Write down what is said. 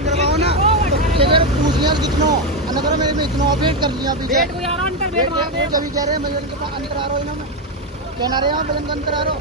checking करवाओ ना तो टिकट पूछ लिया कितनो अंदर मेरे में इतना ऑपरेट कर लिया पीछे वेट को यार अंदर वेट मार दे जब कह रहे हैं मुझे अंदर आ रहा हो ना मैं कहना रहे हैं वजन का अंदर आ रहा हो